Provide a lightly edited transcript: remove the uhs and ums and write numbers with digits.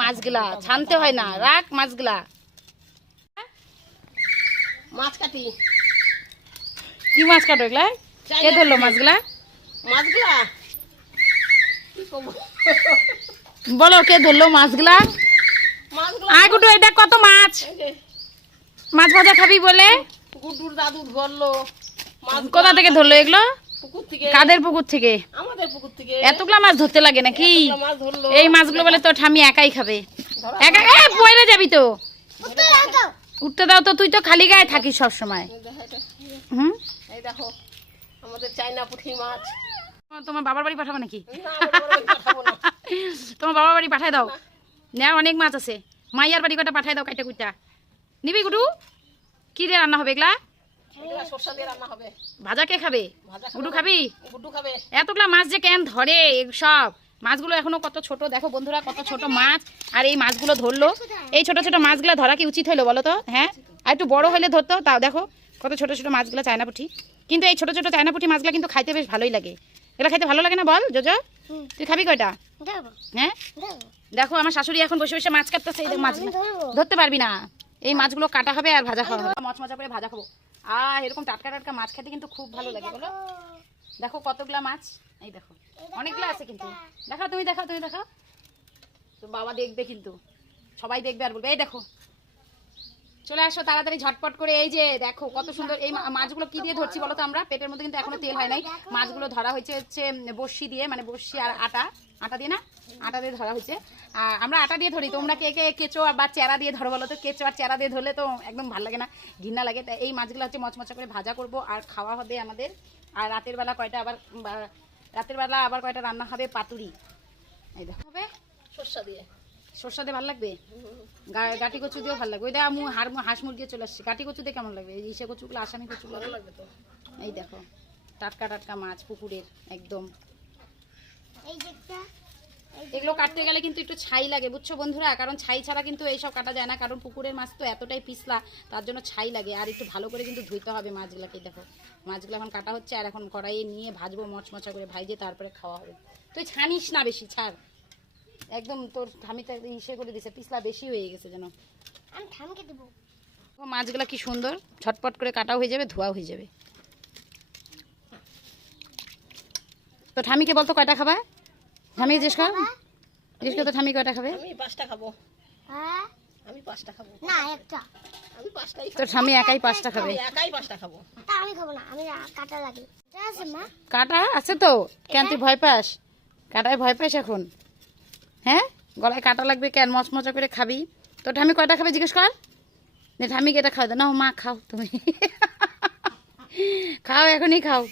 মাছগুলা ছানতে হয় না, রাখ মাছগুলা। মাছ কাটি। কি মাছ কাটো এগুলা? কে ধরলো মাছগুলা? মাছগুলা বলো কে ধরলো মাছগুলা? আয় গুড্ডু, এই দেখ কত মাছ। মাছ ভাজা খাবি বলে গুড্ডুর দাদু ধরলো মাছ। কোথা থেকে ধরলো এগুলো? পুকুর থেকে। কাদের পুকুর থেকে? আমাদের পুকুর থেকে। এতগুলা মাছ ধরতে লাগে নাকি? মাছ ধরলো। এই মাছগুলো বলে তো ঠামি একাই খাবে। একা পয়রা যাবি তো। উঠতে দাও তো, তুই তো খালি গায়ে থাকিস সব সময়। হুম, এই দেখো আমাদের চাইনা পুঁটি মাছ। তোমার বাবার বাড়ি পাঠাবো নাকি? না, আমাদের বাড়ি পাঠাবো না। তোমার বাবার বাড়ি পাঠাই দাও না, অনেক মাছ আছে। মাইয়ার বাড়ি কটা পাঠাই দাও, কাইটা কুইটা নিবি। গুডু কি দিয়ে রান্না হবে এগুলা? এগুলা সরষা দিয়ে রান্না হবে। ভাজা কে খাবে? গুডু খাবি? গুড্ডু খাবে। এতগুলা মাছ যে কেন ধরে সব মাছগুলো? এখনো কত ছোট দেখো বন্ধুরা, কত ছোট মাছ। আর এই মাছগুলো ধরলো। এই ছোট ছোট মাছগুলো ধরা কি উচিত হলো বলো তো? হ্যাঁ, আর একটু বড় হলে ধরতো। তাও দেখো কত ছোট ছোট মাছগুলো, চায়না পুঁটি। কিন্তু এই ছোট ছোট চায়না পুঁটি মাছগুলো কিন্তু খাইতে বেশ ভালোই লাগে। এগুলো খাইতে ভালো লাগে না বল জোজো? তুই খাবি কয়টা? হ্যাঁ দেখো আমার শাশুড়ি এখন বসে বসে মাছ কাটতেছে। এই মাছগুলো ধরতে পারবি না। এই মাছগুলো কাটা হবে আর ভাজা খাওয়া হবে, মচমচা করে ভাজা খাবো। আর এরকম টাটকা টাটকা মাছ খেতে কিন্তু খুব ভালো লাগে বলো। দেখো কতগুলা মাছ, এই দেখো অনেকগুলো আছে কিন্তু। দেখাও তুমি, দেখাও তুমি, দেখাও। তো বাবা দেখবে কিন্তু, সবাই দেখবে আর বলবে এই দেখো। চলে আসো তাড়াতাড়ি ঝটপট করে। এই যে দেখো কত সুন্দর। এই মাছগুলো কি দিয়ে ধরছি বলো তো আমরা? পেটের মধ্যে কিন্তু এখনো তেল হয় নাই। মাছগুলো ধরা হয়েছে হচ্ছে বড়শি দিয়ে, মানে বড়শি আর আটা দিয়ে না, আটা দিয়ে ধরা হয়েছে। আর আমরা আটা দিয়ে ধরি, তোমরা কে কে কেঁচো বা চেরা দিয়ে ধরো বলো তো? কেঁচো আর চেরা দিয়ে ধরলে তো একদম ভালো লাগে না, ঘৃণা লাগে। তাই এই মাছগুলো হচ্ছে মচমচা করে ভাজা করব আর খাওয়া হবে আমাদের। আর রাতের বেলা আবার কয়টা রান্না হবে পাতুরি। এই দেখো হবে সরষা দিয়ে। সরষা দিয়ে ভালো লাগবে, গাটি কচু দিয়েও ভালো লাগবে। ওইটা হাঁস মুরগি চলে আসছে। গাটি কচু দিয়ে কেমন লাগবে? এই ইসে কচুগুলো, আসামি কচুগুলো ভালো লাগবে তো। এই দেখো টাটকা টাটকা মাছ পুকুরের একদম। এগুলো কাটতে গেলে কিন্তু একটু ছাই লাগে বুঝছো বন্ধুরা, কারণ ছাই ছাড়া কিন্তু এইসব কাটা যায় না। কারণ পুকুরের মাছ তো এতটাই পিছলা, তার জন্য ছাই লাগে। আর একটু ভালো করে কিন্তু ধুইতে হবে মাছগুলোকে। দেখো মাছগুলো এখন কাটা হচ্ছে আর এখন কড়াইয়ে নিয়ে ভাজবো, মচমচা করে ভাইজে তারপরে খাওয়া হবে। তুই ছানিস না বেশি, ছাড় একদম। তোর ঠামিটা ইসে করে দিছে, পিছলা বেশি হয়ে গেছে যেন। আমি ঠামকে দেব। মাছগুলো কি সুন্দর ঝটপট করে কাটাও হয়ে যাবে, ধোয়াও হয়ে যাবে। তো ঠামিকে বলতো কয়টা খাবা? ঠামি জিজ্ঞেস কর, জিজ্ঞেস কর তো ঠামি কয়টা খাবে? আমি 5টা খাবো। হ্যাঁ আমি 5টা খাবো না, একটা। আমি 5টাই খাবো। তো ঠামি একাই 5টা খাবে? একাই 5টা খাবো। তা আমি খাবো না, আমি কাটা লাগে। আছে মা, কাটা আছে তো। কেন তুই ভয় পাস? কাটায় ভয় পাস এখন? হ্যাঁ গলায় কাটা লাগবে কেন? মচমচা করে খাবি। তো ঠামি কয়টা খাবে জিজ্ঞেস কর। ঠামিকে এটা খাও দাও না। মা খাও তুমি, খাও এখনই খাও।